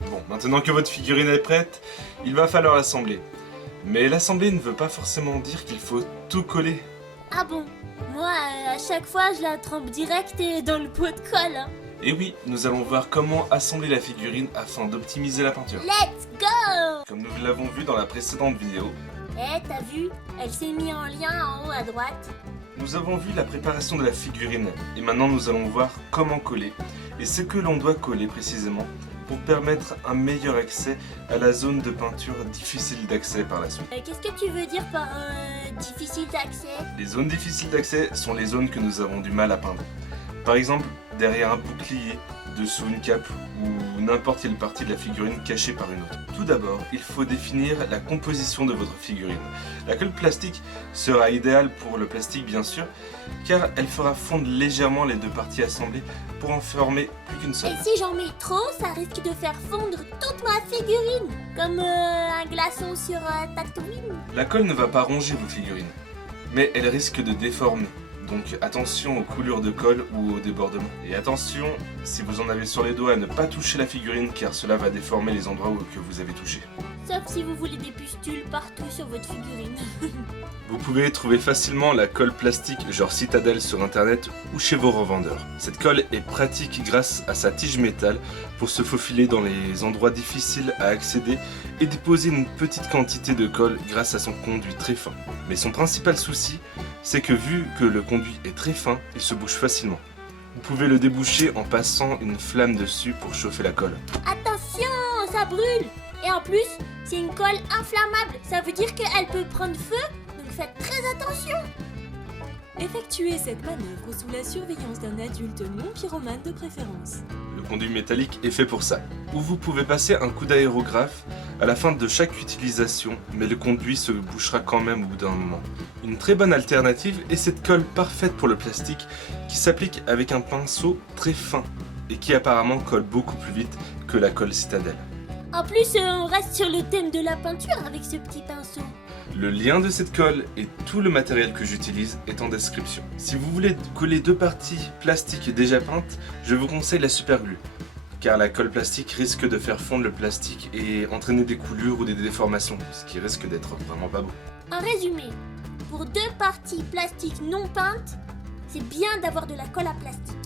Bon, maintenant que votre figurine est prête, il va falloir l'assembler. Mais l'assembler ne veut pas forcément dire qu'il faut tout coller. Ah bon? Moi, à chaque fois, je la trempe direct dans le pot de colle. Hein. Et oui, nous allons voir comment assembler la figurine afin d'optimiser la peinture. Let's go! Comme nous l'avons vu dans la précédente vidéo, T'as vu? Elle s'est mise en lien en haut à droite. nous avons vu la préparation de la figurine. Et maintenant nous allons voir comment coller et ce que l'on doit coller précisément pour permettre un meilleur accès à la zone de peinture difficile d'accès par la suite. Qu'est-ce que tu veux dire par difficile d'accès? Les zones difficiles d'accès sont les zones que nous avons du mal à peindre. Par exemple, derrière un bouclier, dessous une cape ou n'importe quelle partie de la figurine cachée par une autre. Tout d'abord, il faut définir la composition de votre figurine. La colle plastique sera idéale pour le plastique bien sûr, car elle fera fondre légèrement les deux parties assemblées pour en former plus qu'une seule. Et si j'en mets trop, ça risque de faire fondre toute ma figurine, comme un glaçon sur Tatooine. La colle ne va pas ronger vos figurines, mais elle risque de déformer. Donc attention aux coulures de colle ou au débordement. Et attention, si vous en avez sur les doigts, à ne pas toucher la figurine car cela va déformer les endroits que vous avez touchés. Sauf si vous voulez des pustules partout sur votre figurine. Vous pouvez trouver facilement la colle plastique genre Citadel sur internet ou chez vos revendeurs. Cette colle est pratique grâce à sa tige métal pour se faufiler dans les endroits difficiles à accéder et déposer une petite quantité de colle grâce à son conduit très fin. Mais son principal souci, c'est que vu que le conduit est très fin, il se bouge facilement. Vous pouvez le déboucher en passant une flamme dessus pour chauffer la colle. Attention, ça brûle! Et en plus, c'est une colle inflammable. Ça veut dire qu'elle peut prendre feu, donc faites très attention. Effectuez cette manœuvre sous la surveillance d'un adulte non pyromane de préférence. Le conduit métallique est fait pour ça. Ou vous pouvez passer un coup d'aérographe à la fin de chaque utilisation, mais le conduit se bouchera quand même au bout d'un moment. Une très bonne alternative est cette colle parfaite pour le plastique qui s'applique avec un pinceau très fin et qui apparemment colle beaucoup plus vite que la colle Citadel. En plus, on reste sur le thème de la peinture avec ce petit pinceau. Le lien de cette colle et tout le matériel que j'utilise est en description. Si vous voulez coller deux parties plastiques déjà peintes, je vous conseille la superglue, car la colle plastique risque de faire fondre le plastique et entraîner des coulures ou des déformations, ce qui risque d'être vraiment pas beau. En résumé, pour deux parties plastiques non peintes, c'est bien d'avoir de la colle à plastique.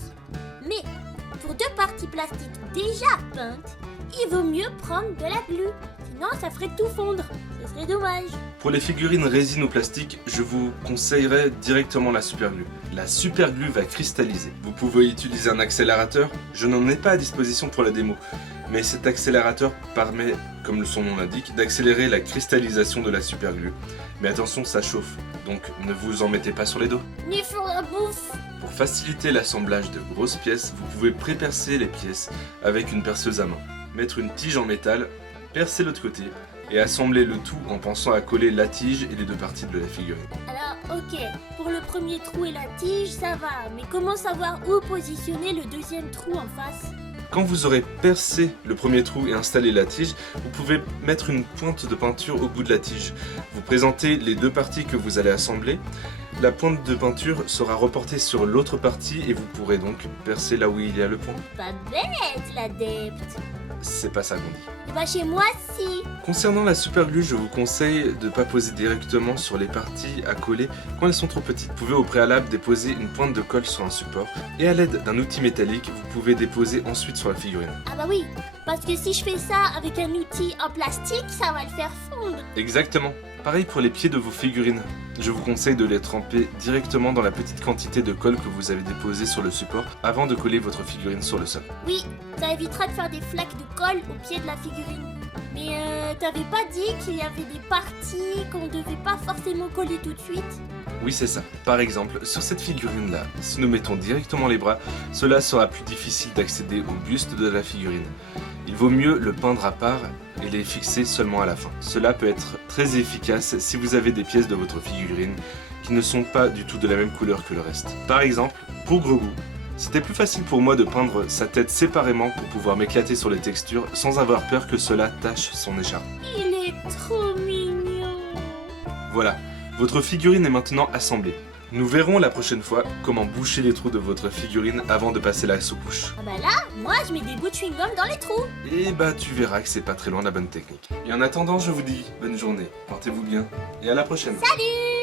Mais pour deux parties plastiques déjà peintes, il vaut mieux prendre de la glue. Sinon, ça ferait tout fondre. Ce serait dommage. Pour les figurines résine ou plastique, je vous conseillerais directement la superglue. La superglue va cristalliser. Vous pouvez utiliser un accélérateur, je n'en ai pas à disposition pour la démo, mais cet accélérateur permet, comme son nom l'indique, d'accélérer la cristallisation de la superglue. Mais attention, ça chauffe, donc ne vous en mettez pas sur les dos. Ni pour la bouffe. Pour faciliter l'assemblage de grosses pièces, vous pouvez prépercer les pièces avec une perceuse à main. Mettre une tige en métal, percer l'autre côté et assembler le tout en pensant à coller la tige et les deux parties de la figurine. Alors, ok, pour le premier trou et la tige, ça va. Mais comment savoir où positionner le deuxième trou en face? Quand vous aurez percé le premier trou et installé la tige, vous pouvez mettre une pointe de peinture au bout de la tige. Vous présentez les deux parties que vous allez assembler. La pointe de peinture sera reportée sur l'autre partie et vous pourrez donc percer là où il y a le point. Pas bête, l'adepte. C'est pas ça qu'on dit. Et bah chez moi, si. Concernant la superglue, je vous conseille de ne pas poser directement sur les parties à coller quand elles sont trop petites. Vous pouvez au préalable déposer une pointe de colle sur un support et à l'aide d'un outil métallique, vous pouvez déposer ensuite sur la figurine. Ah bah oui, parce que si je fais ça avec un outil en plastique, ça va le faire fondre. Exactement. Pareil pour les pieds de vos figurines. Je vous conseille de les tremper directement dans la petite quantité de colle que vous avez déposée sur le support avant de coller votre figurine sur le sol. Oui, ça évitera de faire des flaques de colle au pied de la figurine. Mais t'avais pas dit qu'il y avait des parties qu'on devait pas forcément coller tout de suite? Oui, c'est ça. Par exemple, sur cette figurine-là, si nous mettons directement les bras, cela sera plus difficile d'accéder au buste de la figurine. Il vaut mieux le peindre à part et les fixer seulement à la fin. Cela peut être très efficace si vous avez des pièces de votre figurine qui ne sont pas du tout de la même couleur que le reste. Par exemple, pour Grogu, c'était plus facile pour moi de peindre sa tête séparément pour pouvoir m'éclater sur les textures sans avoir peur que cela tache son écharpe. Il est trop mignon. Voilà, votre figurine est maintenant assemblée. Nous verrons la prochaine fois comment boucher les trous de votre figurine avant de passer la sous-couche. Ah bah là, moi je mets des bouts de chewing-gum dans les trous. Et bah tu verras que c'est pas très loin la bonne technique. Et en attendant, je vous dis bonne journée, portez-vous bien et à la prochaine. Salut!